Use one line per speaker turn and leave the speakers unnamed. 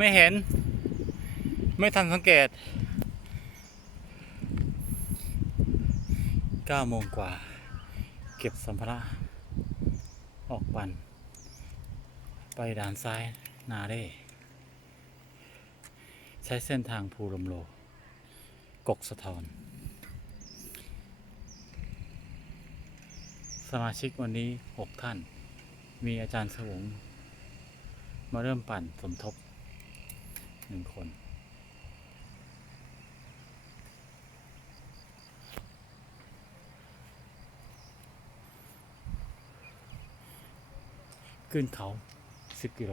ไม่เห็น ไม่ทันสังเกตเก้าโมงกว่า เก็บสัมภาระ ออกปั่น ไปด่านซ้ายนาเร่ใช้เส้นทางภูลมโล กกสะทอน สมาชิกวันนี้ 6 ท่าน มีอาจารย์สวงมาเริ่มปั่นสมทบ หนึ่งคนขึ้นเขา 10 กิโล